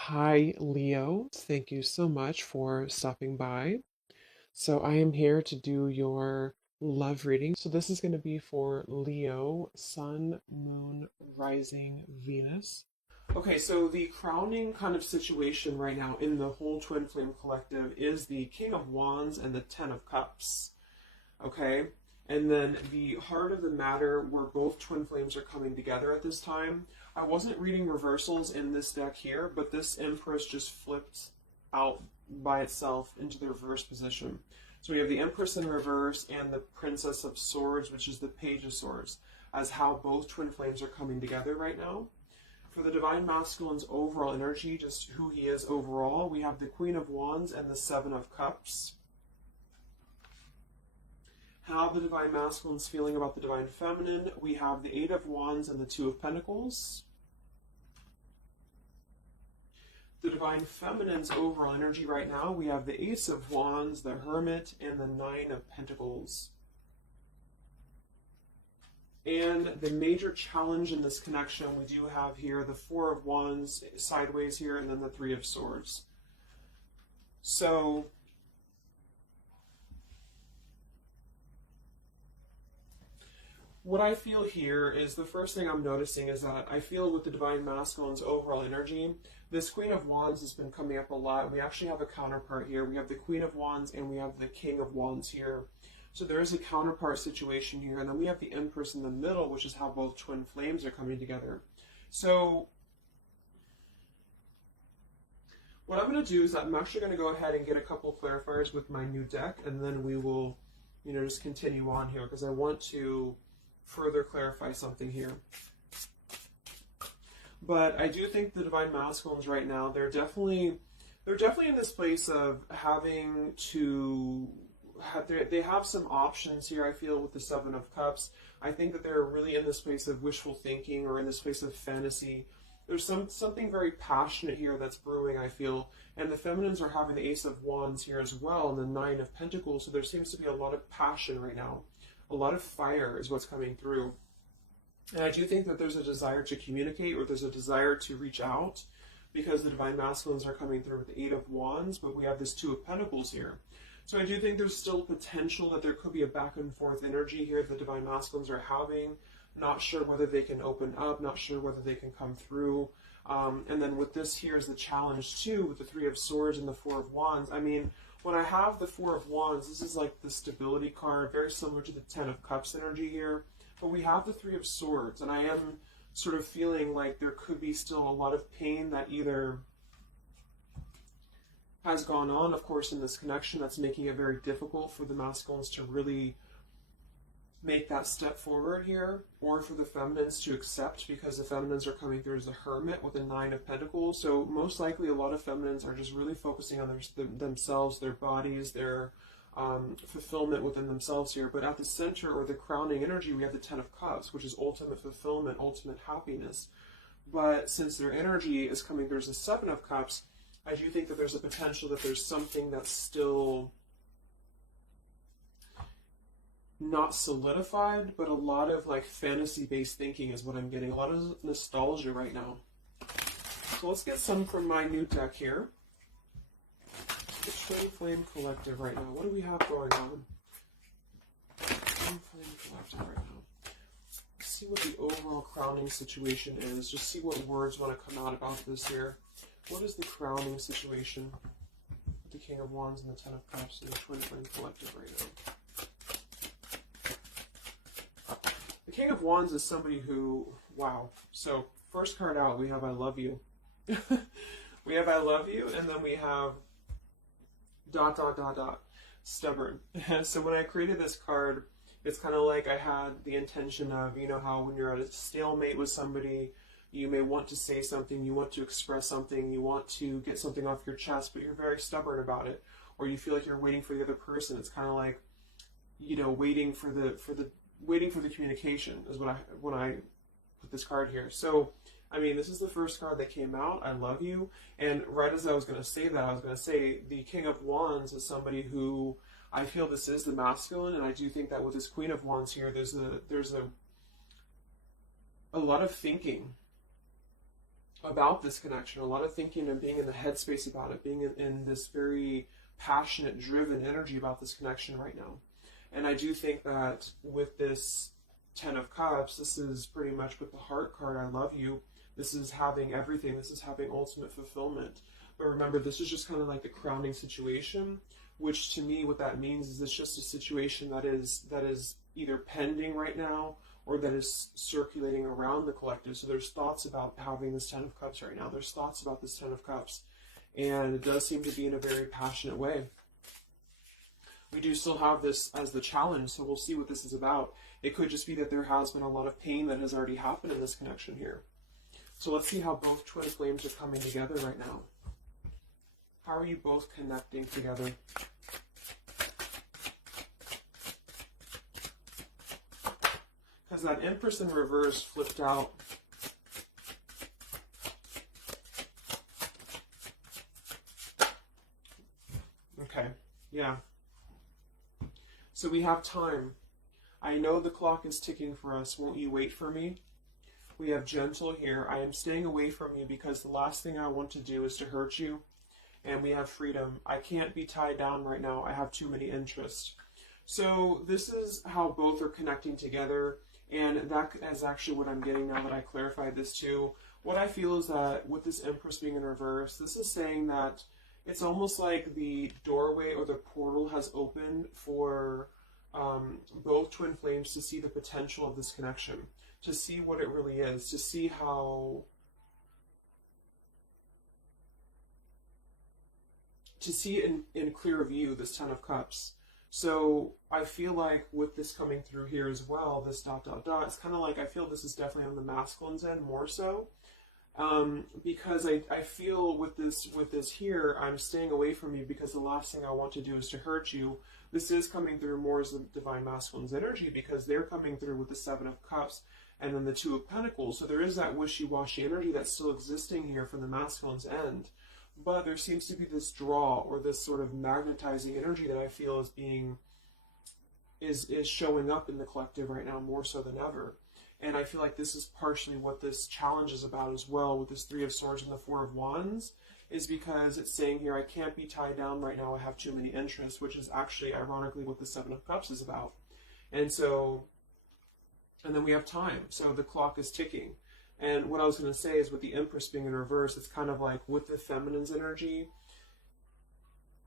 Hi, Leo. Thank you so much for stopping by. So, I am here to do your love reading. So, this is going to be for Leo, Sun, Moon, Rising, Venus. Okay, so the crowning kind of situation right now in the whole Twin Flame Collective is the King of Wands and the Ten of Cups. Okay, and then the heart of the matter where both twin flames are coming together at this time. I wasn't reading reversals in this deck here, but this Empress just flipped out by itself into the reverse position. So we have the Empress in reverse and the Princess of Swords, which is the Page of Swords, as how both twin flames are coming together right now. For the Divine Masculine's overall energy, just who he is overall, we have the Queen of Wands and the Seven of Cups. How the Divine Masculine's feeling about the Divine Feminine, we have the Eight of Wands and the Two of Pentacles. The Divine Feminine's overall energy right now, we have the Ace of Wands, the Hermit, and the Nine of Pentacles. And the major challenge in this connection, we do have here the Four of Wands sideways here, and then the Three of Swords. So what I feel here is the first thing I'm noticing is that I feel with the Divine Masculine's overall energy, this Queen of Wands has been coming up a lot. We actually have a counterpart here. We have the Queen of Wands and we have the King of Wands here. So there is a counterpart situation here. And then we have the Empress in the middle, which is how both twin flames are coming together. So what I'm going to do is I'm actually going to go ahead and get a couple of clarifiers with my new deck. And then we will, just continue on here because I want to further clarify something here. But I do think the Divine Masculines right now, they're definitely in this place of having to they have some options here, I feel, with the Seven of Cups. I think that they're really in this place of wishful thinking or in this place of fantasy. There's something very passionate here that's brewing, I feel. And the feminines are having the Ace of Wands here as well and the Nine of Pentacles. So there seems to be a lot of passion right now. A lot of fire is what's coming through. And I do think that there's a desire to communicate or there's a desire to reach out because the Divine Masculines are coming through with the Eight of Wands, but we have this Two of Pentacles here. So I do think there's still potential that there could be a back and forth energy here the Divine Masculines are having. Not sure whether they can open up, not sure whether they can come through. And then with this here is the challenge too, with the Three of Swords and the Four of Wands. I mean, when I have the Four of Wands, this is like the stability card, very similar to the Ten of Cups energy here. But we have the Three of Swords, and I am sort of feeling like there could be still a lot of pain that either has gone on, of course, in this connection that's making it very difficult for the masculines to really make that step forward here, or for the feminines to accept because the feminines are coming through as the Hermit with the Nine of Pentacles. So most likely a lot of feminines are just really focusing on themselves, their bodies, their fulfillment within themselves here. But at the center or the crowning energy, we have the Ten of Cups, which is ultimate fulfillment, ultimate happiness. But since their energy is coming through as the Seven of Cups, I do think that there's a potential that there's something that's still not solidified, but a lot of like fantasy-based thinking is what I'm getting. A lot of nostalgia right now. So let's get some from my new deck here. The Twin Flame Collective right now. What do we have going on? Twin Flame Collective right now. Let's see what the overall crowning situation is. Just see what words want to come out about this here. What is the crowning situation with the King of Wands and the Ten of Cups and the Twin Flame Collective right now? The King of Wands is somebody who, wow. So first card out, we have I love you. We have I love you, and then we have ... stubborn. So when I created this card, it's kind of like I had the intention of, how when you're at a stalemate with somebody, you may want to say something, you want to express something, you want to get something off your chest, but you're very stubborn about it, or you feel like you're waiting for the other person. It's kind of like, waiting for the communication is when I put this card here. So I mean, this is the first card that came out, I love you, and right as I was going to say that, I was going to say the King of Wands is somebody who I feel this is the masculine, and I do think that with this Queen of Wands here, there's a lot of thinking about this connection, a lot of thinking and being in the headspace about it, being in this very passionate, driven energy about this connection right now. And I do think that with this Ten of Cups, this is pretty much with the Heart card, I love you. This is having everything. This is having ultimate fulfillment. But remember, this is just kind of like the crowning situation, which to me, what that means is it's just a situation that is either pending right now or that is circulating around the collective. So there's thoughts about having this Ten of Cups right now. There's thoughts about this Ten of Cups. And it does seem to be in a very passionate way. We do still have this as the challenge, so we'll see what this is about. It could just be that there has been a lot of pain that has already happened in this connection here. So let's see how both twin flames are coming together right now. How are you both connecting together? Because that Empress in reverse flipped out. Okay, yeah. So we have time. I know the clock is ticking for us. Won't you wait for me? We have gentle here. I am staying away from you because the last thing I want to do is to hurt you. And we have freedom. I can't be tied down right now. I have too many interests. So this is how both are connecting together. And that is actually what I'm getting now that I clarified this too. What I feel is that with this Empress being in reverse, this is saying that it's almost like the doorway or the portal has opened for both twin flames to see the potential of this connection, to see what it really is, to see how, to see it in clear view, this Ten of Cups. So I feel like with this coming through here as well, this ... it's kind of like, I feel this is definitely on the masculine's end more so. Because I feel with this here, I'm staying away from you because the last thing I want to do is to hurt you. This is coming through more as the Divine Masculine's energy because they're coming through with the Seven of Cups and then the Two of Pentacles. So there is that wishy-washy energy that's still existing here from the masculine's end. But there seems to be this draw or this sort of magnetizing energy that I feel is is showing up in the collective right now more so than ever. And I feel like this is partially what this challenge is about as well with this Three of Swords and the Four of Wands, is because it's saying here, I can't be tied down right now, I have too many interests, which is actually ironically what the Seven of Cups is about. And so, and then we have time. So the clock is ticking. And what I was going to say is with the Empress being in reverse, it's kind of like with the feminine's energy,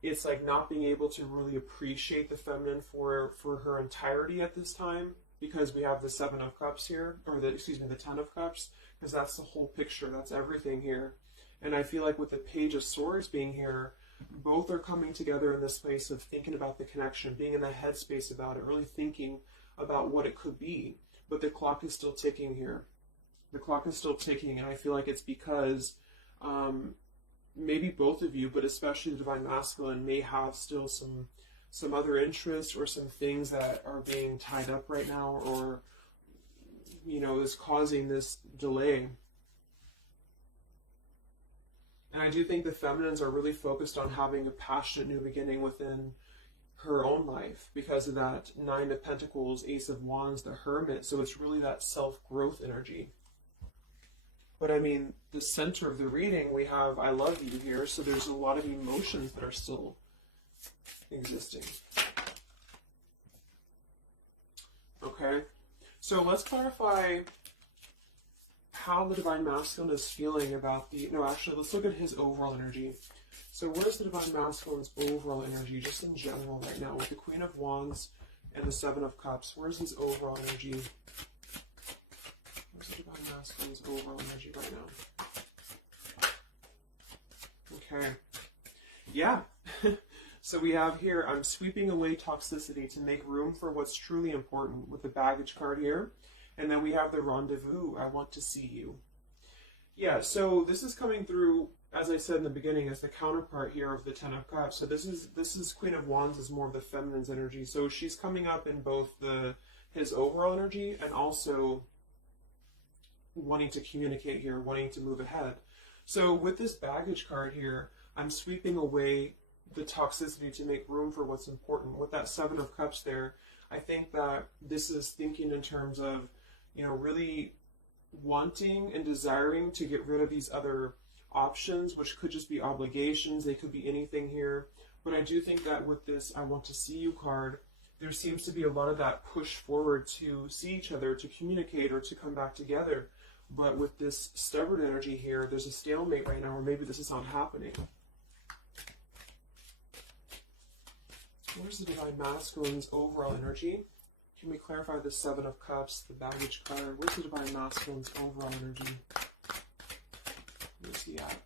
it's like not being able to really appreciate the feminine for her entirety at this time, because we have the Seven of Cups here, or the Ten of Cups, because that's the whole picture, that's everything here. And I feel like with the Page of Swords being here, both are coming together in this place of thinking about the connection, being in the headspace about it, really thinking about what it could be. But the clock is still ticking here. The clock is still ticking, and I feel like it's because maybe both of you, but especially the Divine Masculine, may have still some other interests or some things that are being tied up right now, or, you know, is causing this delay. And I do think the feminines are really focused on having a passionate new beginning within her own life because of that Nine of Pentacles, Ace of Wands, the Hermit. So it's really that self-growth energy. But I mean, the center of the reading, we have I love you here. So there's a lot of emotions that are still existing. Okay. So let's clarify how the Divine Masculine is feeling about the... No, actually, let's look at his overall energy. So where's the Divine Masculine's overall energy, just in general right now, with the Queen of Wands and the Seven of Cups? Where's his overall energy? Where's the Divine Masculine's overall energy right now? Okay. Yeah. So we have here, I'm sweeping away toxicity to make room for what's truly important, with the Baggage card here. And then we have the Rendezvous, I want to see you. Yeah, so this is coming through, as I said in the beginning, as the counterpart here of the Ten of Cups. So this is Queen of Wands is more of the feminine's energy. So she's coming up in both his overall energy and also wanting to communicate here, wanting to move ahead. So with this Baggage card here, I'm sweeping away the toxicity to make room for what's important. With that Seven of Cups there, I think that this is thinking in terms of, you know, really wanting and desiring to get rid of these other options, which could just be obligations. They could be anything here. But I do think that with this I want to see you card, there seems to be a lot of that push forward to see each other, to communicate, or to come back together. But with this stubborn energy here, there's a stalemate right now, or maybe this is not happening. Where's the Divine Masculine's overall energy? Can we clarify the Seven of Cups, the baggage card? Where's the Divine Masculine's overall energy? Where's he at?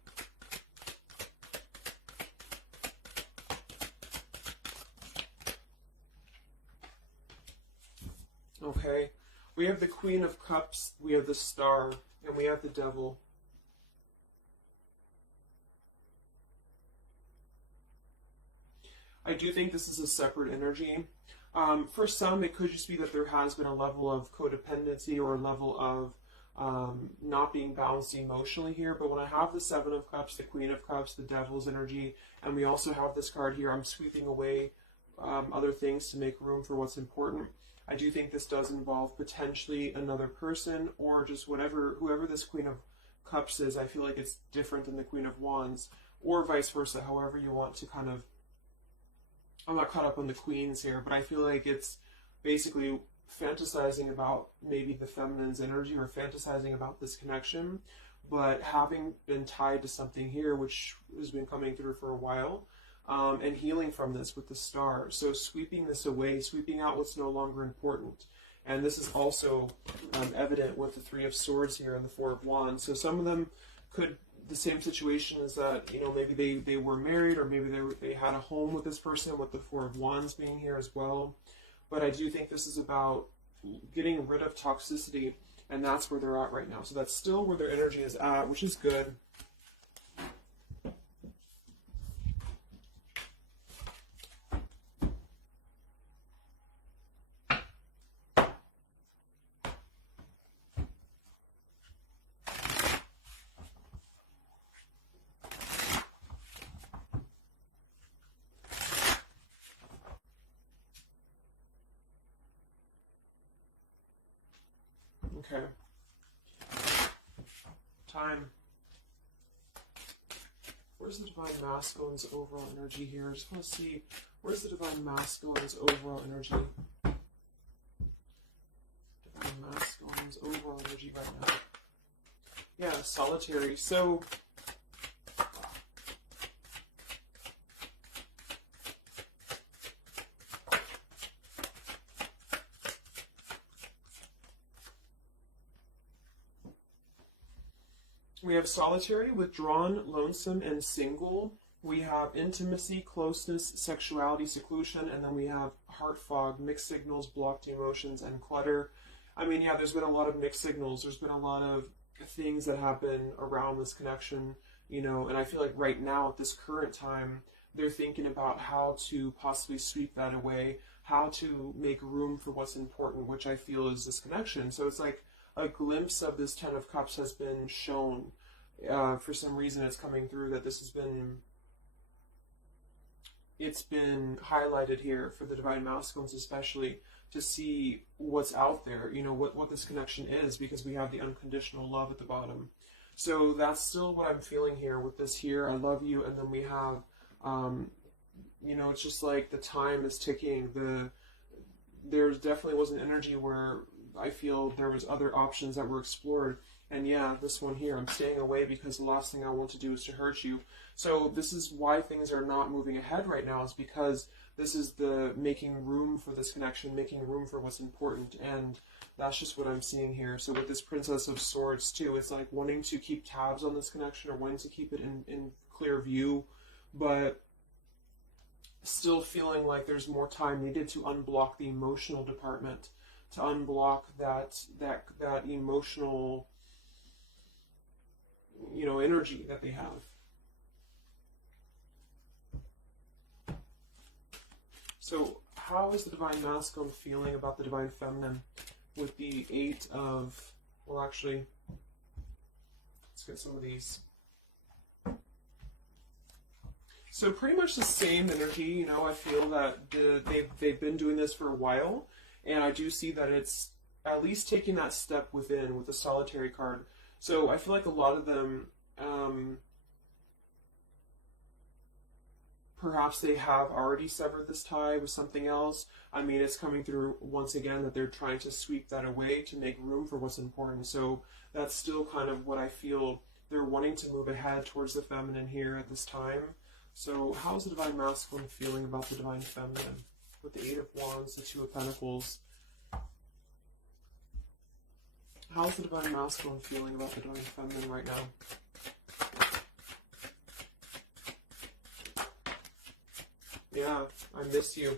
Okay, we have the Queen of Cups, we have the Star, and we have the Devil. I do think this is a separate energy. For some, it could just be that there has been a level of codependency or a level of not being balanced emotionally here. But when I have the Seven of Cups, the Queen of Cups, the Devil's energy, and we also have this card here, I'm sweeping away other things to make room for what's important. I do think this does involve potentially another person or just whoever this Queen of Cups is. I feel like it's different than the Queen of Wands, or vice versa, however you want to kind of. I'm not caught up on the queens here, but I feel like it's basically fantasizing about maybe the feminine's energy or fantasizing about this connection, but having been tied to something here, which has been coming through for a while, and healing from this with the Star. So sweeping this away, sweeping out what's no longer important. And this is also evident with the Three of Swords here and the Four of Wands. So some of them could, the same situation is that, you know, maybe they were married, or maybe they had a home with this person, with the Four of Wands being here as well. But I do think this is about getting rid of toxicity, and that's where they're at right now. So that's still where their energy is at, which is good. Okay. Time. Where's the Divine Masculine's overall energy here? I just want to see, where's the Divine Masculine's overall energy? Divine Masculine's overall energy right now. Yeah, solitary. So, we have solitary, withdrawn, lonesome, and single. We have intimacy, closeness, sexuality, seclusion, and then we have heart fog, mixed signals, blocked emotions, and clutter. I mean, yeah, there's been a lot of mixed signals. There's been a lot of things that happen around this connection, you know, and I feel like right now at this current time, they're thinking about how to possibly sweep that away, how to make room for what's important, which I feel is this connection. So it's like a glimpse of this Ten of Cups has been shown. For some reason it's coming through that this has been, it's been highlighted here for the Divine Masculines especially, to see what's out there, you know, what this connection is, because we have the unconditional love at the bottom. So that's still what I'm feeling here with this here, I love you, and then we have, you know, it's just like the time is ticking. There definitely was an energy where I feel there was other options that were explored. And yeah, this one here, I'm staying away because the last thing I want to do is to hurt you. So this is why things are not moving ahead right now, is because this is the making room for this connection, making room for what's important. And that's just what I'm seeing here. So with this Princess of Swords too, it's like wanting to keep tabs on this connection, or wanting to keep it in clear view, but still feeling like there's more time needed to unblock the emotional department, to unblock that emotional, you know, energy that they have. So how is the Divine Masculine feeling about the Divine Feminine with the Eight of, well actually, let's get some of these. So pretty much the same energy, you know, I feel that they've been doing this for a while, and I do see that it's at least taking that step within with the solitary card. So I feel like a lot of them, perhaps they have already severed this tie with something else. I mean, it's coming through once again that they're trying to sweep that away to make room for what's important. So that's still kind of what I feel. They're wanting to move ahead towards the feminine here at this time. So how's the Divine Masculine feeling about the Divine Feminine? With the Eight of Wands, the Two of Pentacles. How's the Divine Masculine feeling about the Divine Feminine right now? Yeah, I miss you.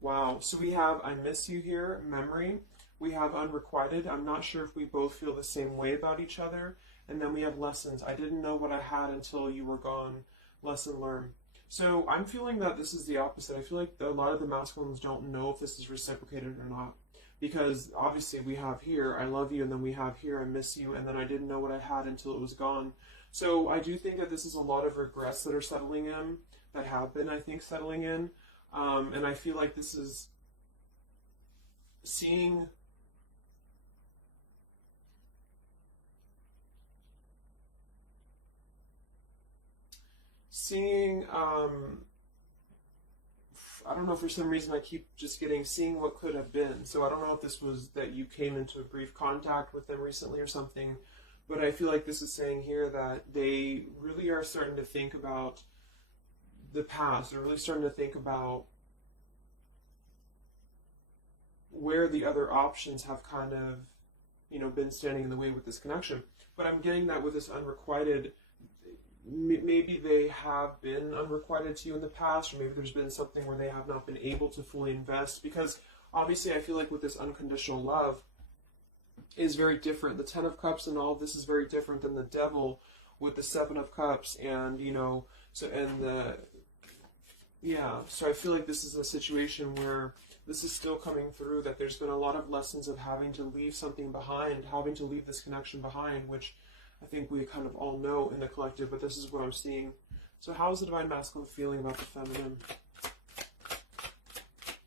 Wow, so we have I miss you here, memory. We have unrequited. I'm not sure if we both feel the same way about each other. And then we have lessons. I didn't know what I had until you were gone. Lesson learned. So I'm feeling that this is the opposite. I feel like a lot of the masculines don't know if this is reciprocated or not. Because obviously we have here, I love you, and then we have here, I miss you, and then I didn't know what I had until it was gone. So I do think that this is a lot of regrets that are settling in, that have been, I think, settling in. And I feel like this is seeing I don't know, for some reason I keep just getting seeing what could have been. So I don't know if this was that you came into a brief contact with them recently or something, but I feel like this is saying here that they really are starting to think about the past. They're really starting to think about where the other options have kind of, you know, been standing in the way with this connection. But I'm getting that with this unrequited, maybe they have been unrequited to you in the past, or maybe there's been something where they have not been able to fully invest, because obviously I feel like with this unconditional love is very different. The Ten of Cups and all of this is very different than the Devil with the Seven of Cups, and you know, so so I feel like this is a situation where this is still coming through, that there's been a lot of lessons of having to leave something behind, having to leave this connection behind, which I think we kind of all know in the collective, but this is what I'm seeing. So how is the Divine Masculine feeling about the feminine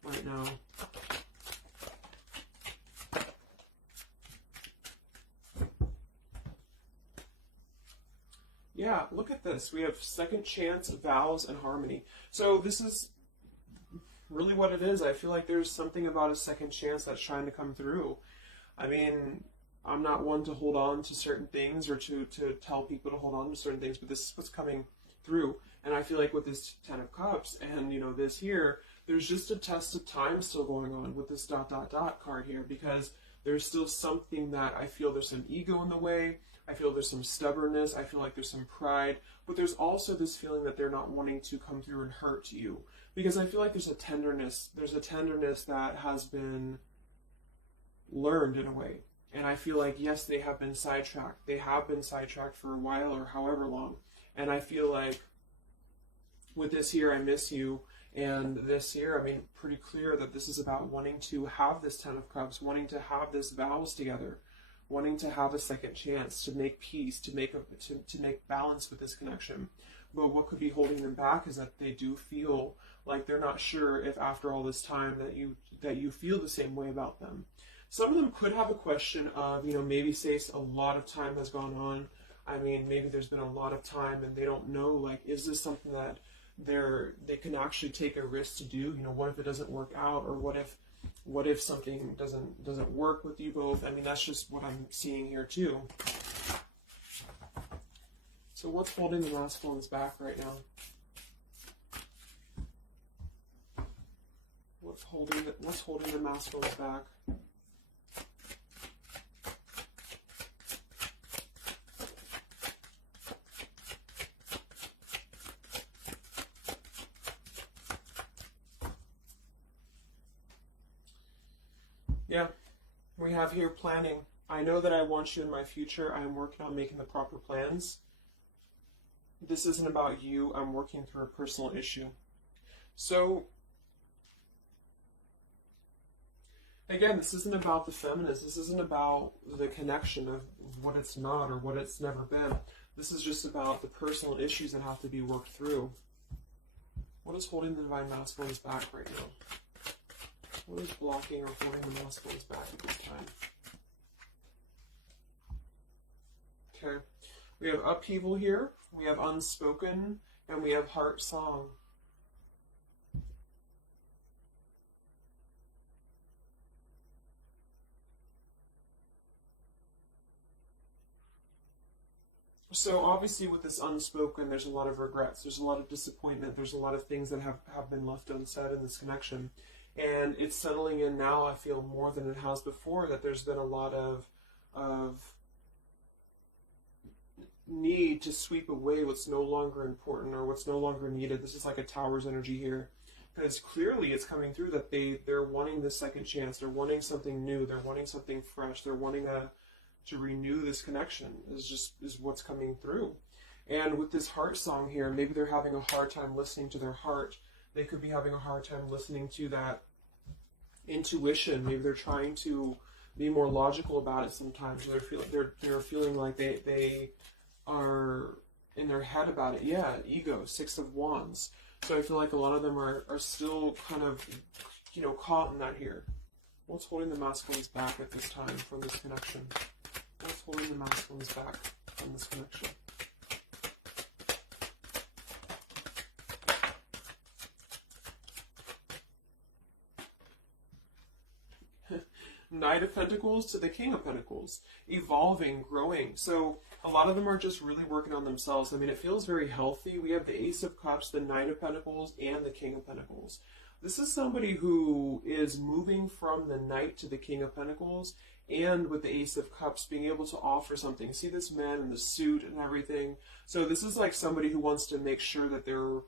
right now? Yeah, look at this. We have second chance, vows, and harmony. So this is really what it is. I feel like there's something about a second chance that's trying to come through. I mean, I'm not one to hold on to certain things or to tell people to hold on to certain things, but this is what's coming through. And I feel like with this Ten of Cups and, you know, this here, there's just a test of time still going on with this ... card here, because there's still something that I feel there's some ego in the way. I feel there's some stubbornness. I feel like there's some pride, but there's also this feeling that they're not wanting to come through and hurt you, because I feel like there's a tenderness that has been learned in a way. And I feel like, yes, they have been sidetracked. They have been sidetracked for a while or however long. And I feel like with this here, I miss you, and this here, I mean, pretty clear that this is about wanting to have this Ten of Cups, wanting to have this vows together, wanting to have a second chance to make peace, to make balance with this connection. But what could be holding them back is that they do feel like they're not sure if after all this time that you feel the same way about them. Some of them could have a question of, you know, maybe say a lot of time has gone on. I mean, maybe there's been a lot of time and they don't know, like, is this something that they can actually take a risk to do? You know, what if it doesn't work out, or what if something doesn't work with you both? I mean, that's just what I'm seeing here too. So what's holding the masculines back right now? What's holding the masculines back? Yeah, we have here planning. I know that I want you in my future. I am working on making the proper plans. This isn't about you. I'm working through a personal issue. So, again, this isn't about the feminist. This isn't about the connection of what it's not or what it's never been. This is just about the personal issues that have to be worked through. What is holding the Divine Masculines back right now? What is blocking or holding the masculines back at this time? Okay. We have upheaval here. We have unspoken. And we have heart song. So obviously with this unspoken, there's a lot of regrets, there's a lot of disappointment, there's a lot of things that have been left unsaid in this connection. And it's settling in now, I feel, more than it has before, that there's been a lot of need to sweep away what's no longer important or what's no longer needed. This is like a tower's energy here. Because clearly it's coming through that they're wanting this second chance, they're wanting something new, they're wanting something fresh, they're wanting to renew this connection is what's coming through. And with this heart song here, maybe they're having a hard time listening to their heart. They could be having a hard time listening to that intuition. Maybe they're trying to be more logical about it sometimes. They're feeling like they are in their head about it. Yeah, ego, 6 of Wands. So I feel like a lot of them are still kind of, caught in that here. What's holding the masculines back at this time from this connection? What's holding the masculines back from this connection? Knight of Pentacles to the King of Pentacles. Evolving, growing. So a lot of them are just really working on themselves. I mean, it feels very healthy. We have the Ace of Cups, the Knight of Pentacles, and the King of Pentacles. This is somebody who is moving from the Knight to the King of Pentacles, and with the Ace of Cups being able to offer something. See this man in the suit and everything. So this is like somebody who wants to make sure that they're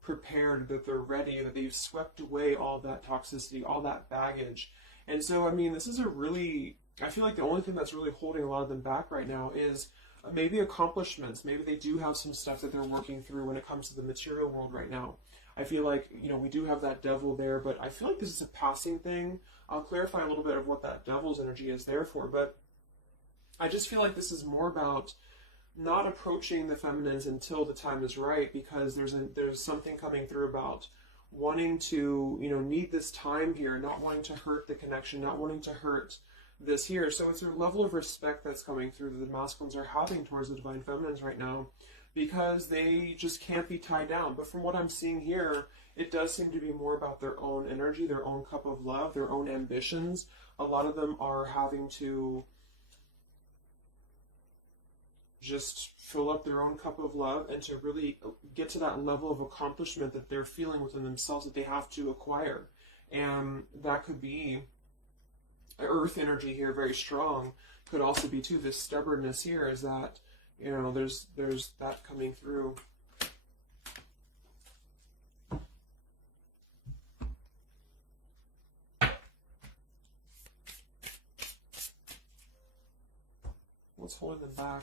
prepared, that they're ready, that they've swept away all that toxicity, all that baggage. And so, I mean, this is I feel like the only thing that's really holding a lot of them back right now is maybe accomplishments. Maybe they do have some stuff that they're working through when it comes to the material world right now. I feel like, we do have that devil there, but I feel like this is a passing thing. I'll clarify a little bit of what that devil's energy is there for, but I just feel like this is more about not approaching the feminines until the time is right, because there's something coming through about wanting to, need this time here, not wanting to hurt the connection, not wanting to hurt this here. So it's a level of respect that's coming through that the masculines are having towards the divine feminines right now, because they just can't be tied down. But from what I'm seeing here, it does seem to be more about their own energy, their own cup of love, their own ambitions. A lot of them are having to just fill up their own cup of love and to really get to that level of accomplishment that they're feeling within themselves that they have to acquire. And that could be earth energy here, very strong. Could also be too this stubbornness here, is that there's that coming through. What's holding them back?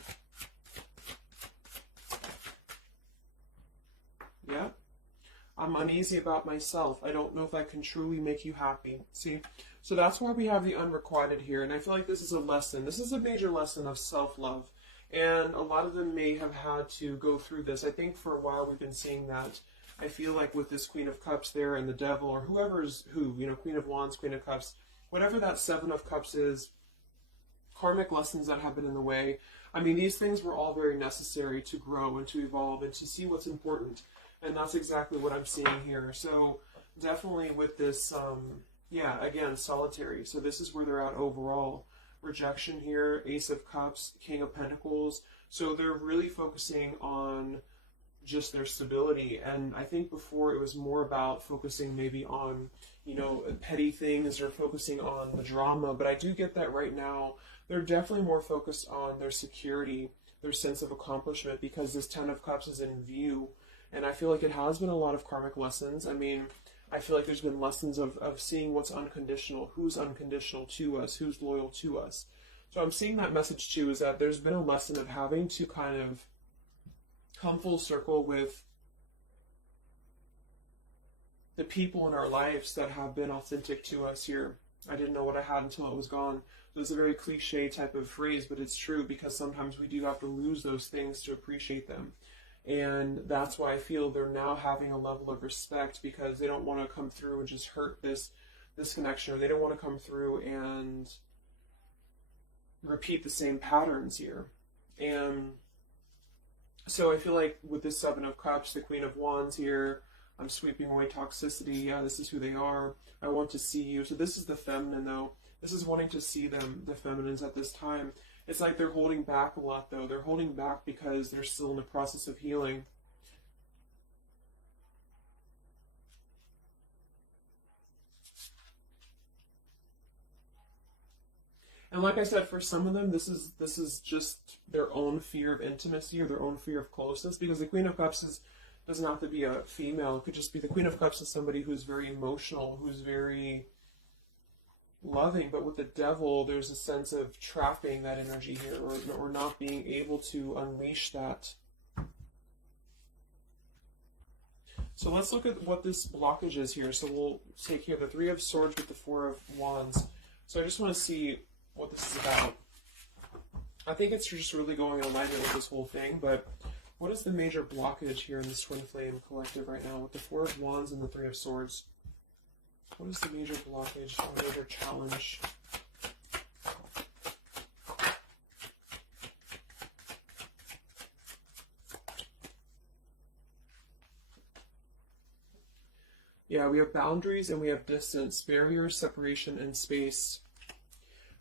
Yeah. I'm uneasy about myself. I don't know if I can truly make you happy. See? So that's why we have the unrequited here. And I feel like this is a lesson. This is a major lesson of self-love. And a lot of them may have had to go through this. I think for a while we've been seeing that. I feel like with this Queen of Cups there and the Devil, or whoever's who, Queen of Wands, Queen of Cups, whatever that Seven of Cups is, karmic lessons that have been in the way. I mean, these things were all very necessary to grow and to evolve and to see what's important. And that's exactly what I'm seeing here. So definitely with this, again, solitary. So this is where they're at overall. Rejection here, Ace of Cups, King of Pentacles. So they're really focusing on just their stability. And I think before it was more about focusing maybe on, petty things or focusing on the drama. But I do get that right now. They're definitely more focused on their security, their sense of accomplishment, because this Ten of Cups is in view. And I feel like it has been a lot of karmic lessons. I mean, I feel like there's been lessons of seeing what's unconditional, who's unconditional to us, who's loyal to us. So I'm seeing that message too, is that there's been a lesson of having to kind of come full circle with the people in our lives that have been authentic to us here. I didn't know what I had until it was gone. So it's a very cliche type of phrase, but it's true, because sometimes we do have to lose those things to appreciate them. And that's why I feel they're now having a level of respect, because they don't want to come through and just hurt this this connection, or they don't want to come through and repeat the same patterns here. And so I feel like with this Seven of Cups, the Queen of Wands here, I'm sweeping away toxicity. Yeah, this is who they are. I want to see you. So this is the feminine, though. This is wanting to see them, the feminines at this time. It's like they're holding back a lot, though. They're holding back because they're still in the process of healing. And like I said, for some of them, this is just their own fear of intimacy or their own fear of closeness, because the Queen of Cups doesn't have to be a female. It could just be the Queen of Cups is somebody who's very emotional, who's very loving. But with the Devil, there's a sense of trapping that energy here, or not being able to unleash that. So let's look at what this blockage is here. So we'll take here the Three of Swords with the Four of Wands. So I just want to see what this is about. I think it's just really going in alignment with this whole thing, but what is the major blockage here in this Twin Flame collective right now with the Four of Wands and the Three of Swords? What is the major blockage or major challenge? Yeah, we have boundaries and we have distance, barriers, separation, and space.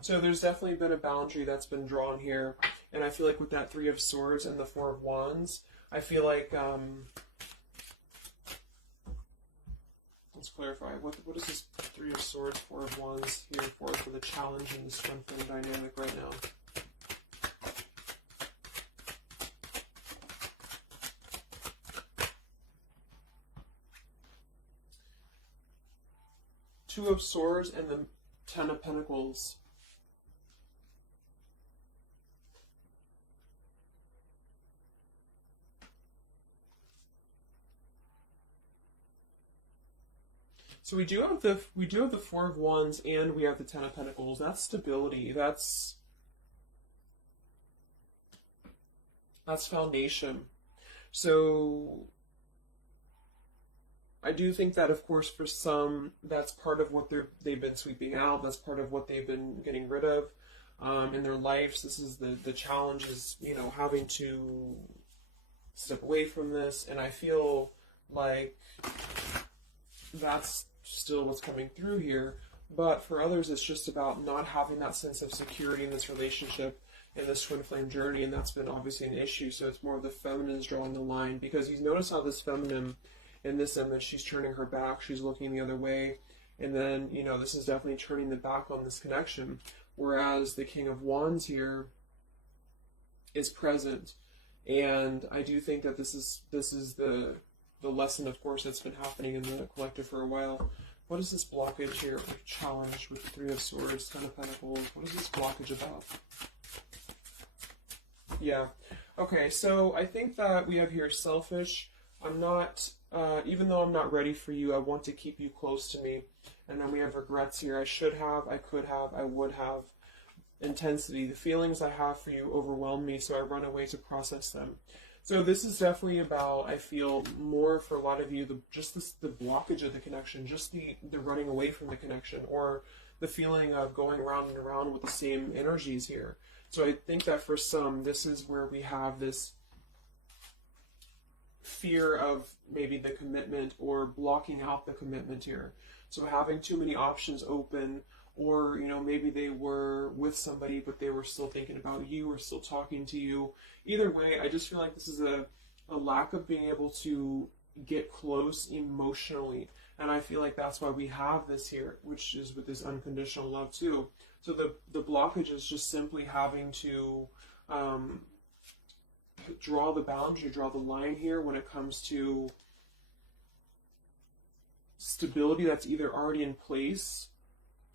So there's definitely been a boundary that's been drawn here. And I feel like with that Three of Swords and the Four of Wands, I feel like, let's clarify, what is this Three of Swords, Four of Wands here for the challenge and the strength and dynamic right now? Two of Swords and the Ten of Pentacles. So we do have the Four of Wands and we have the Ten of Pentacles. That's stability. That's foundation. So I do think that, of course, for some, that's part of what they've been sweeping out. That's part of what they've been getting rid of in their lives. This is the challenge is, having to step away from this. And I feel like that's still what's coming through here. But for others, it's just about not having that sense of security in this relationship, in this twin flame journey. And that's been obviously an issue. So it's more of the feminine's drawing the line, because you notice how this feminine in this image, she's turning her back, she's looking the other way, and then, this is definitely turning the back on this connection, whereas the King of Wands here is present. And I do think that this is the lesson, of course, that's been happening in the collective for a while. What is this blockage here, or challenge with the Three of Swords, Ten of Pentacles? What is this blockage about? Yeah. Okay, so I think that we have here selfish. I'm not, even though I'm not ready for you, I want to keep you close to me. And then we have regrets here. I should have, I could have, I would have. Intensity. The feelings I have for you overwhelm me, so I run away to process them. So this is definitely about, I feel, more for a lot of you, the blockage of the connection, just the running away from the connection, or the feeling of going around and around with the same energies here. So I think that for some, this is where we have this fear of maybe the commitment, or blocking out the commitment here. So having too many options open, or maybe they were with somebody but they were still thinking about you or still talking to you. Either way, I just feel like this is a lack of being able to get close emotionally, and I feel like that's why we have this here, which is with this unconditional love too. So the blockage is just simply having to draw the boundary, draw the line here when it comes to stability that's either already in place,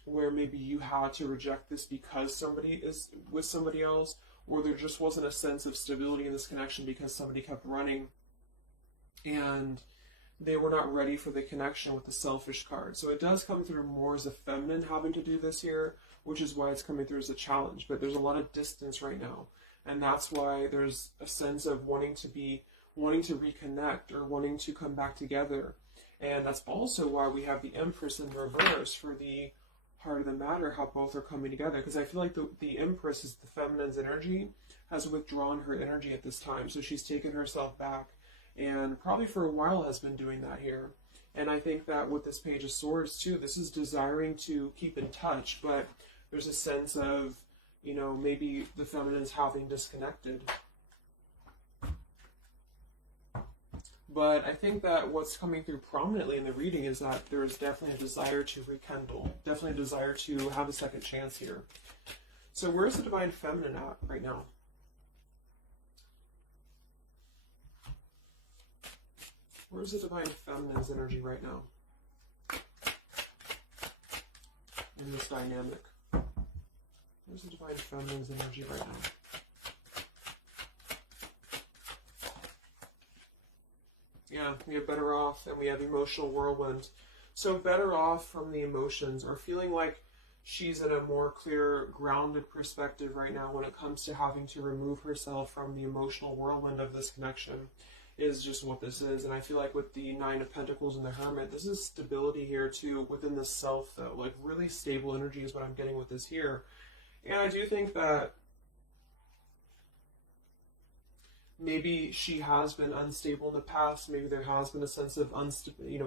where maybe you had to reject this because somebody is with somebody else, or there just wasn't a sense of stability in this connection because somebody kept running and they were not ready for the connection with the selfish card. So it does come through more as a feminine having to do this here, which is why it's coming through as a challenge. But there's a lot of distance right now, and that's why there's a sense of wanting to reconnect or wanting to come back together. And that's also why we have the Empress in reverse for the heart of the matter, how both are coming together. Because I feel like the Empress is the feminine's energy, has withdrawn her energy at this time. So she's taken herself back, and probably for a while has been doing that here. And I think that with this Page of Swords too, this is desiring to keep in touch, but there's a sense of, you know, maybe the feminine's having disconnected. But I think that what's coming through prominently in the reading is that there is definitely a desire to rekindle, definitely a desire to have a second chance here. So where's the Divine Feminine at right now? Where's the Divine Feminine's energy right now in this dynamic? Where's the Divine Feminine's energy right now? Yeah, we have Better Off, and we have Emotional Whirlwind. So better off from the emotions, or feeling like she's in a more clear, grounded perspective right now when it comes to having to remove herself from the emotional whirlwind of this connection, is just what this is. And I feel like with the Nine of Pentacles and the Hermit, this is stability here too within the self, though. Like really stable energy is what I'm getting with this here. And I do think that maybe she has been unstable in the past. Maybe there has been a sense of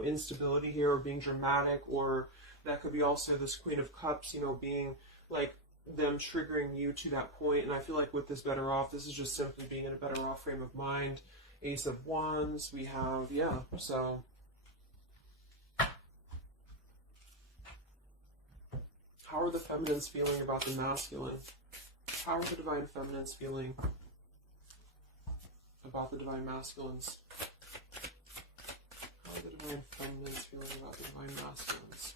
instability here, or being dramatic, or that could be also this Queen of Cups, being like them triggering you to that point. And I feel like with this Better Off, this is just simply being in a better off frame of mind. Ace of Wands, we have, so how are the feminines feeling about the masculine? How are the Divine Feminines feeling about the Divine Masculines? How are the Divine Feminines feeling about the Divine Masculines?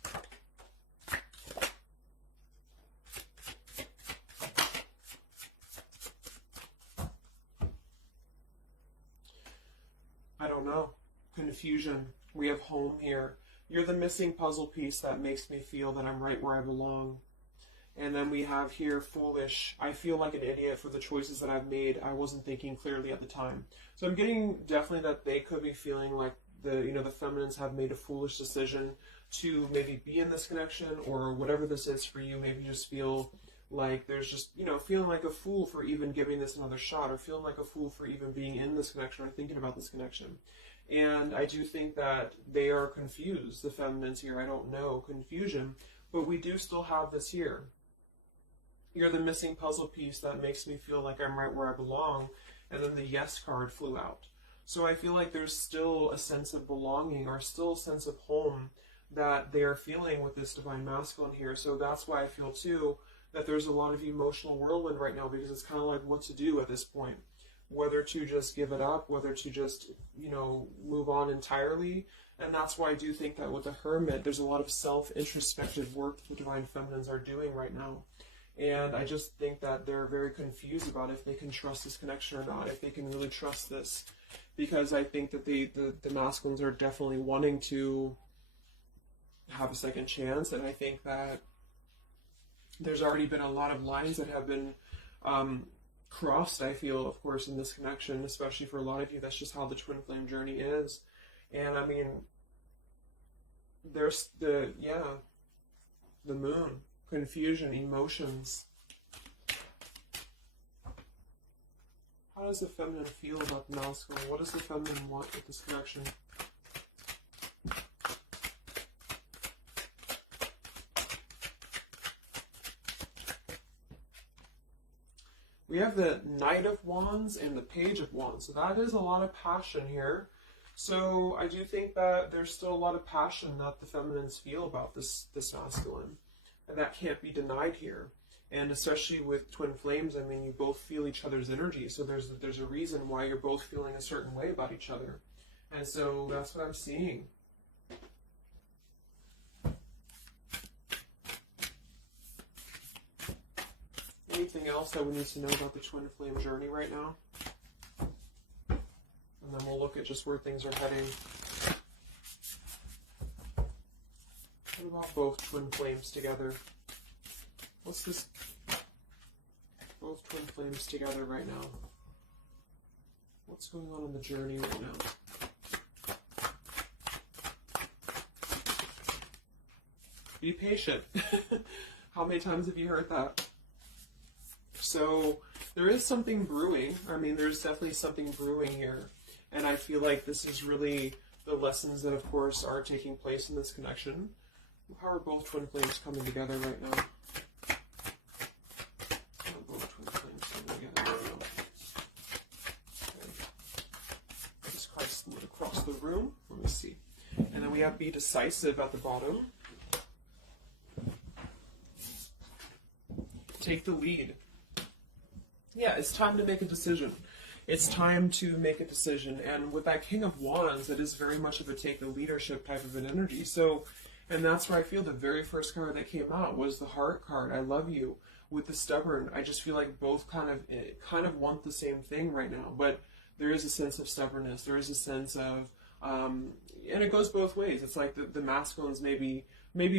I don't know. Confusion. We have home here. You're the missing puzzle piece that makes me feel that I'm right where I belong. And then we have here foolish. I feel like an idiot for the choices that I've made. I wasn't thinking clearly at the time. So I'm getting definitely that they could be feeling like the feminines have made a foolish decision to maybe be in this connection, or whatever this is for you. Maybe just feel like there's just, feeling like a fool for even giving this another shot, or feeling like a fool for even being in this connection or thinking about this connection. And I do think that they are confused, the feminines here. I don't know, confusion. But we do still have this here. You're the missing puzzle piece that makes me feel like I'm right where I belong. And then the Yes card flew out. So I feel like there's still a sense of belonging, or still a sense of home that they are feeling with this Divine Masculine here. So that's why I feel too that there's a lot of emotional whirlwind right now, because it's kind of like what to do at this point. Whether to just give it up, whether to just, move on entirely. And that's why I do think that with the Hermit, there's a lot of self-introspective work the Divine Feminines are doing right now. And I just think that they're very confused about if they can trust this connection or not, if they can really trust this. Because I think that the masculines are definitely wanting to have a second chance. And I think that there's already been a lot of lines that have been crossed, I feel, of course, in this connection, especially for a lot of you. That's just how the twin flame journey is. And I mean, there's the moon, confusion, emotions. How does the feminine feel about the masculine? What does the feminine want with this connection? We have the Knight of Wands and the Page of Wands. So that is a lot of passion here. So I do think that there's still a lot of passion that the feminines feel about this masculine. And that can't be denied here. And especially with twin flames, I mean, you both feel each other's energy. So there's a reason why you're both feeling a certain way about each other. And so that's what I'm seeing. Anything else that we need to know about the twin flame journey right now? And then we'll look at just where things are heading. What about both twin flames together? What's this? Both twin flames together right now. What's going on in the journey right now? Be patient. How many times have you heard that? So there is something brewing. I mean, there's definitely something brewing here. And I feel like this is really the lessons that, of course, are taking place in this connection. How are both twin flames coming together right now? How are both twin flames coming together right now? Okay. Just kind of slid across the room. Let me see. And then we have be decisive at the bottom. Take the lead. Yeah, it's time to make a decision. It's time to make a decision. And with that King of Wands, it is very much of a take the leadership type of an energy. So, and that's where I feel the very first card that came out was the Heart card. I love you. With the Stubborn, I just feel like both kind of want the same thing right now. But there is a sense of stubbornness. There is a sense of, and it goes both ways. It's like the masculines maybe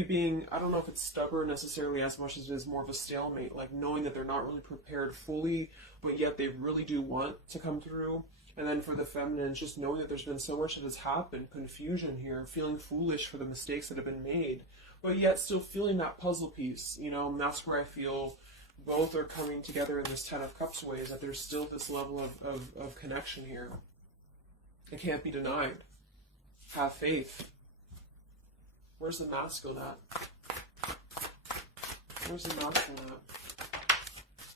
being, I don't know if it's stubborn necessarily as much as it is more of a stalemate, like knowing that they're not really prepared fully, but yet they really do want to come through. And then for the feminines, just knowing that there's been so much that has happened, confusion here, feeling foolish for the mistakes that have been made, but yet still feeling that puzzle piece, you know, and that's where I feel both are coming together in this Ten of Cups ways, that there's still this level of connection here. It can't be denied. Have faith. Where's the masculine at? Where's the masculine at?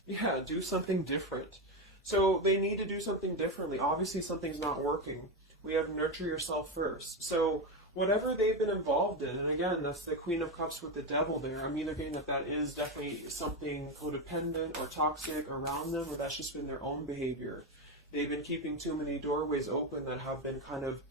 Yeah, do something different. So they need to do something differently. Obviously something's not working. We have nurture yourself first. So whatever they've been involved in, and again, that's the Queen of Cups with the Devil there. I'm either getting that is definitely something codependent or toxic around them, or that's just been their own behavior. They've been keeping too many doorways open that have been kind of,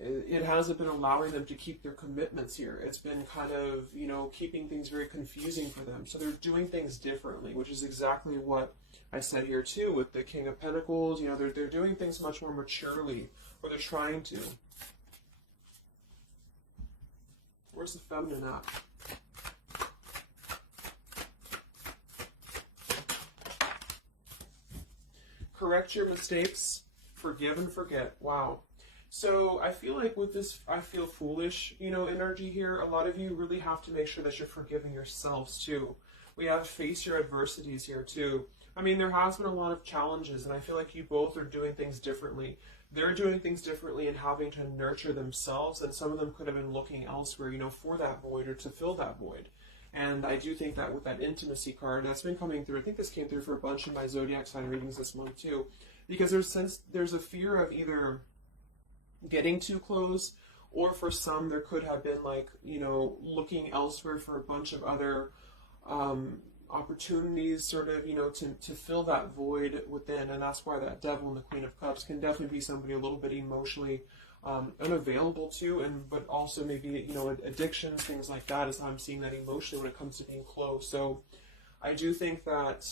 it hasn't been allowing them to keep their commitments here. It's been kind of, you know, keeping things very confusing for them. So they're doing things differently, which is exactly what I said here too with the King of Pentacles. You know, they're doing things much more maturely, or they're trying to. Where's the feminine at? Correct your mistakes, forgive and forget. Wow. So I feel like with this, I feel foolish, you know, energy here. A lot of you really have to make sure that you're forgiving yourselves too. We have face your adversities here too. I mean, there has been a lot of challenges, and I feel like you both are doing things differently. They're doing things differently and having to nurture themselves, and some of them could have been looking elsewhere, you know, for that void or to fill that void. And I do think that with that intimacy card, that's been coming through. I think this came through for a bunch of my zodiac sign readings this month too, because there's a fear of either getting too close, or for some there could have been like, you know, looking elsewhere for a bunch of other opportunities, sort of, you know, to fill that void within. And that's why that Devil and the Queen of Cups can definitely be somebody a little bit emotionally unavailable to, and but also maybe, you know, addictions, things like that, is how I'm seeing that emotionally when it comes to being close. So I do think that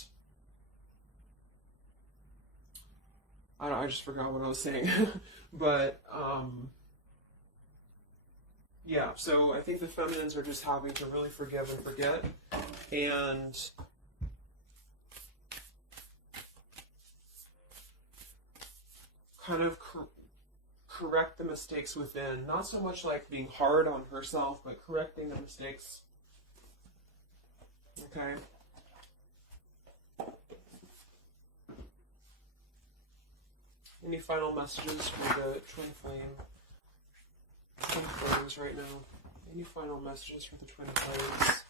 I just forgot what I was saying. But yeah, so I think the feminines are just having to really forgive and forget, and kind of correct the mistakes within. Not so much like being hard on herself, but correcting the mistakes. Okay. Any final messages for the twin flames right now? Any final messages for the twin flames?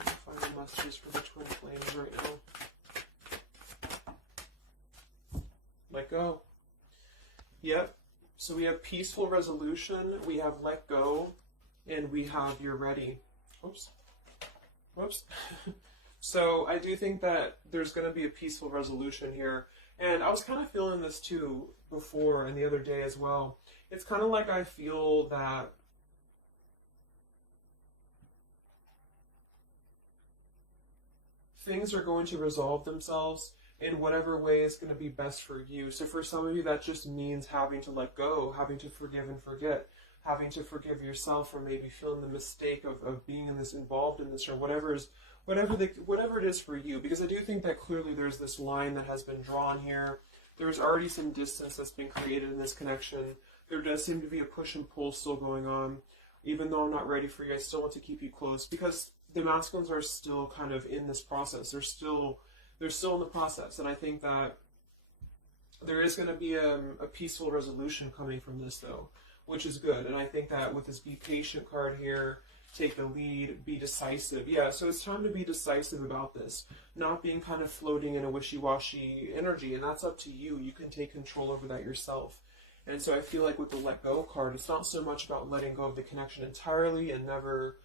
Any final messages for the twin flames right now? Let go. Yep. So we have peaceful resolution, we have let go, and we have you're ready. Whoops. So I do think that there's going to be a peaceful resolution here. And I was kind of feeling this too before and the other day as well. It's kind of like I feel that things are going to resolve themselves in whatever way is going to be best for you. So for some of you, that just means having to let go, having to forgive and forget. having to forgive yourself, or maybe feeling the mistake of being in this, involved in this, or whatever it is for you. Because I do think that clearly there's this line that has been drawn here. There's already some distance that's been created in this connection. There does seem to be a push and pull still going on. Even though I'm not ready for you, I still want to keep you close, because the masculines are still kind of in this process. They're still in the process, and I think that there is going to be a peaceful resolution coming from this, though, which is good. And I think that with this be patient card here, take the lead, be decisive. Yeah, so it's time to be decisive about this, not being kind of floating in a wishy-washy energy, and that's up to you. You can take control over that yourself. And so I feel like with the let go card, it's not so much about letting go of the connection entirely and never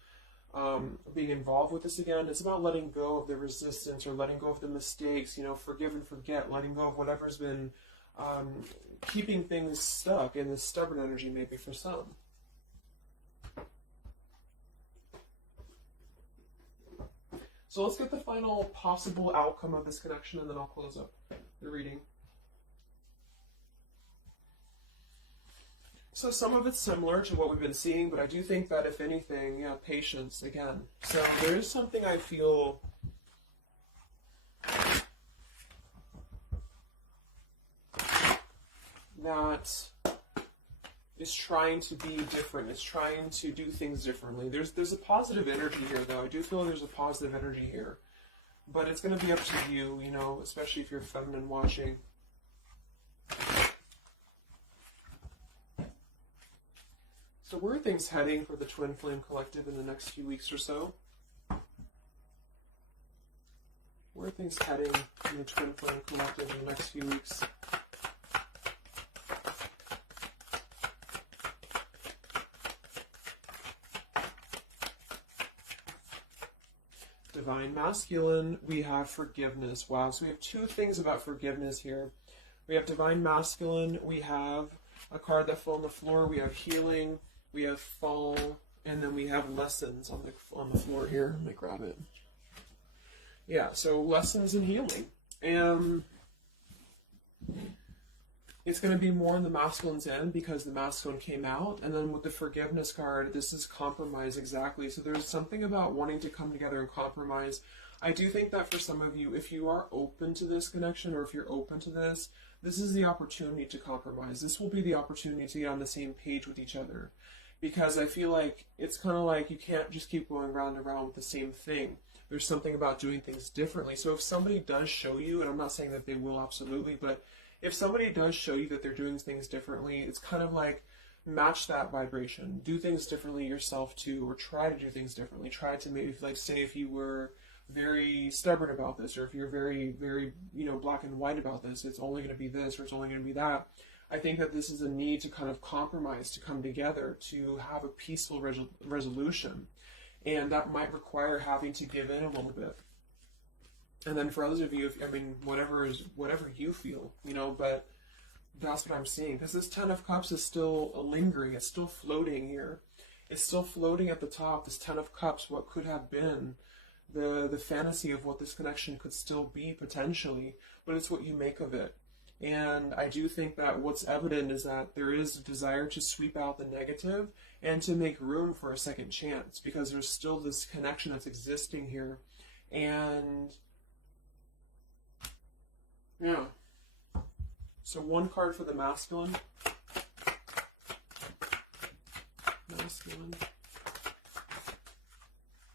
being involved with this again. It's about letting go of the resistance, or letting go of the mistakes, forgive and forget, letting go of whatever's been keeping things stuck in this stubborn energy, maybe for some. So let's get the final possible outcome of this connection, and then I'll close up the reading. So some of it's similar to what we've been seeing, but I do think that if anything, patience again. So there is something I feel that is trying to be different. It's trying to do things differently. There's a positive energy here, though. I do feel there's a positive energy here. But it's going to be up to you, especially if you're feminine watching. So where are things heading for the Twin Flame Collective in the next few weeks or so? Where are things heading in the Twin Flame Collective in the next few weeks? Divine Masculine, we have forgiveness. Wow, so we have two things about forgiveness here. We have Divine Masculine, we have a card that fell on the floor, we have healing, we have fall, and then we have lessons on the floor here. Let me grab it. Yeah, so lessons and healing. And it's going to be more on the masculine's end because the masculine came out. And then with the forgiveness card, this is compromise exactly. So there's something about wanting to come together and compromise. I do think that for some of you, if you are open to this connection, or if you're open to this, this is the opportunity to compromise. This will be the opportunity to get on the same page with each other. Because I feel like it's kind of like you can't just keep going round and round with the same thing. There's something about doing things differently. So if somebody does show you, and I'm not saying that they will absolutely, but if somebody does show you that they're doing things differently, it's kind of like match that vibration. Do things differently yourself too, or try to do things differently. Try to maybe, like, say if you were very stubborn about this, or if you're very, very, black and white about this, it's only going to be this, or it's only going to be that. I think that this is a need to kind of compromise, to come together, to have a peaceful resolution. And that might require having to give in a little bit. And then for others of you, whatever you feel, but that's what I'm seeing. Because this Ten of Cups is still lingering. It's still floating here. It's still floating at the top. This Ten of Cups, what could have been, the fantasy of what this connection could still be potentially, but it's what you make of it. And I do think that what's evident is that there is a desire to sweep out the negative and to make room for a second chance, because there's still this connection that's existing here. And yeah. So one card for the masculine. Masculine.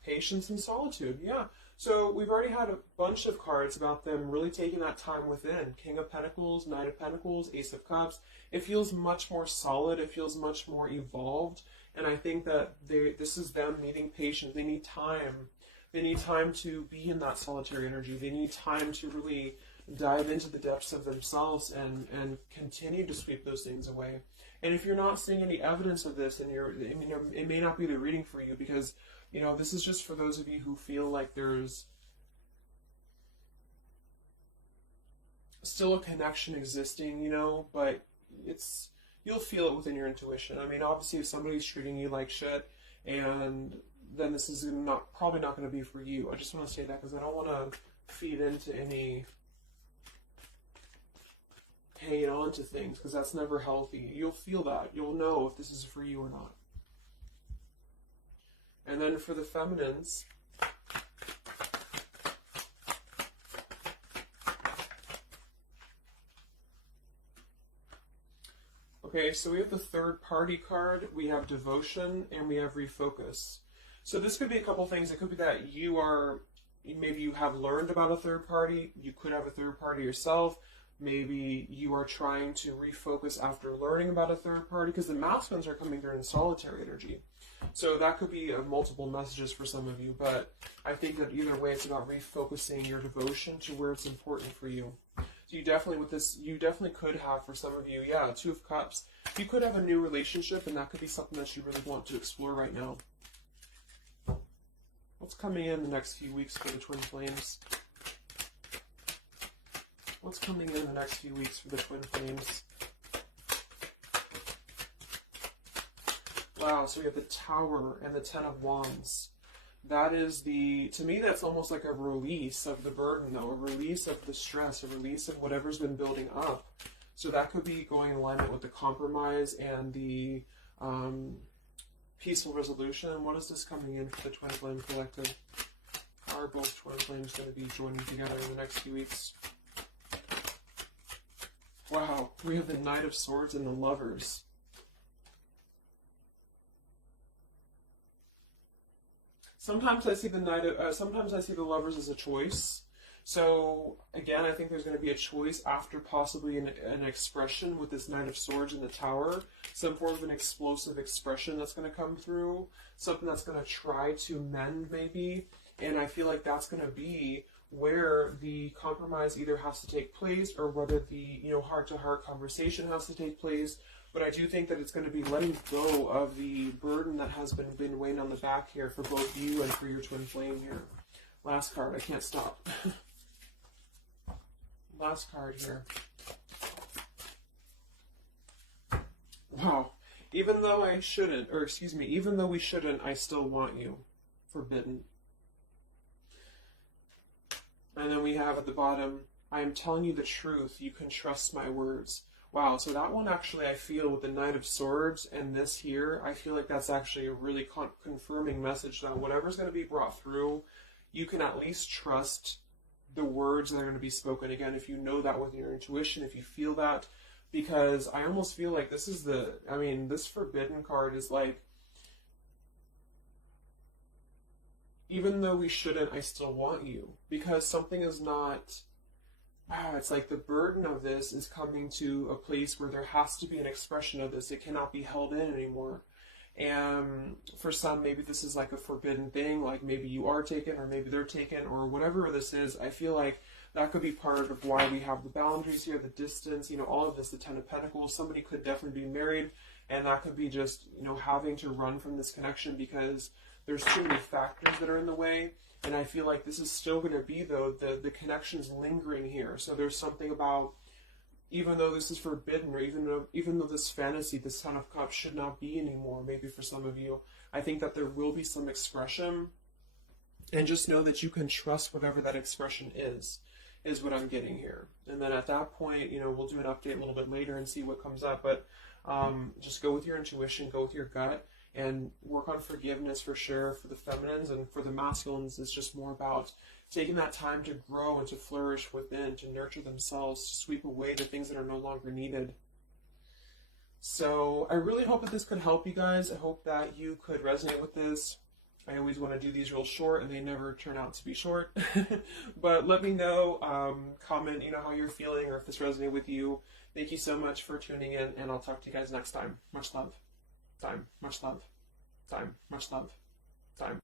Patience and solitude. Yeah. So we've already had a bunch of cards about them really taking that time within. King of Pentacles, Knight of Pentacles, Ace of Cups. It feels much more solid. It feels much more evolved. And I think that this is them needing patience. They need time. They need time to be in that solitary energy. They need time to really dive into the depths of themselves and continue to sweep those things away. And if you're not seeing any evidence of this, and it may not be the reading for you, because this is just for those of you who feel like there's still a connection existing, but you'll feel it within your intuition. Obviously, if somebody's treating you like shit, and then this is probably not going to be for you. I just want to say that because I don't want to feed into any hanging on to things, because that's never healthy. You'll feel that. You'll know if this is for you or not. And then for the feminines, okay, so we have the third party card, we have devotion, and we have refocus. So this could be a couple things. It could be that maybe you have learned about a third party. You could have a third party yourself. Maybe you are trying to refocus after learning about a third party, because the masculines are coming through in solitary energy. So that could be multiple messages for some of you, but I think that either way, it's about refocusing your devotion to where it's important for you. So you definitely could have, for some of you, yeah, Two of Cups. You could have a new relationship, and that could be something that you really want to explore right now. What's coming in the next few weeks for the twin flames? What's coming in the next few weeks for the twin flames? Wow, so we have the Tower and the Ten of Wands. That is to me, that's almost like a release of the burden, though, a release of the stress, a release of whatever's been building up. So that could be going in alignment with the compromise and the peaceful resolution. What is this coming in for the Twin Flame Collective? How are both Twin Flames going to be joining together in the next few weeks? Wow, we have the Knight of Swords and the Lovers. Sometimes I see sometimes I see the Lovers as a choice. So again, I think there's going to be a choice after possibly an expression with this Knight of Swords in the Tower. Some form of an explosive expression that's going to come through. Something that's going to try to mend maybe. And I feel like that's going to be where the compromise either has to take place, or whether the heart-to-heart conversation has to take place. But I do think that it's going to be letting go of the burden that has been weighing on the back here for both you and for your twin flame here. Last card, I can't stop. Last card here. Wow. Even though we shouldn't, I still want you. Forbidden. And then we have at the bottom, I am telling you the truth. You can trust my words. Wow, so that one actually, I feel with the Knight of Swords and this here, I feel like that's actually a really confirming message that whatever's going to be brought through, you can at least trust the words that are going to be spoken. Again, if you know that with your intuition, if you feel that, because I almost feel like this is this Forbidden card is like, even though we shouldn't, I still want you. Because something is not, it's like the burden of this is coming to a place where there has to be an expression of this. It cannot be held in anymore. And for some, maybe this is like a forbidden thing, like maybe you are taken, or maybe they're taken, or whatever this is. I feel like that could be part of why we have the boundaries here, the distance, all of this, the Ten of Pentacles. Somebody could definitely be married, and that could be just, having to run from this connection because there's too many factors that are in the way. And I feel like this is still going to be, though, the connection's lingering here. So there's something about, even though this is forbidden, or even though this fantasy, this Ten of Cups should not be anymore, maybe for some of you, I think that there will be some expression. And just know that you can trust whatever that expression is what I'm getting here. And then at that point, we'll do an update a little bit later and see what comes up. But just go with your intuition, go with your gut, and work on forgiveness for sure for the feminines. And for the masculines, it's just more about taking that time to grow and to flourish within, to nurture themselves, to sweep away the things that are no longer needed. So I really hope that this could help you guys. I hope that you could resonate with this. I always want to do these real short, and they never turn out to be short. But let me know, comment, how you're feeling, or if this resonated with you. Thank you so much for tuning in, and I'll talk to you guys next time. Much love. Time. Much love. Time. Much love. Time.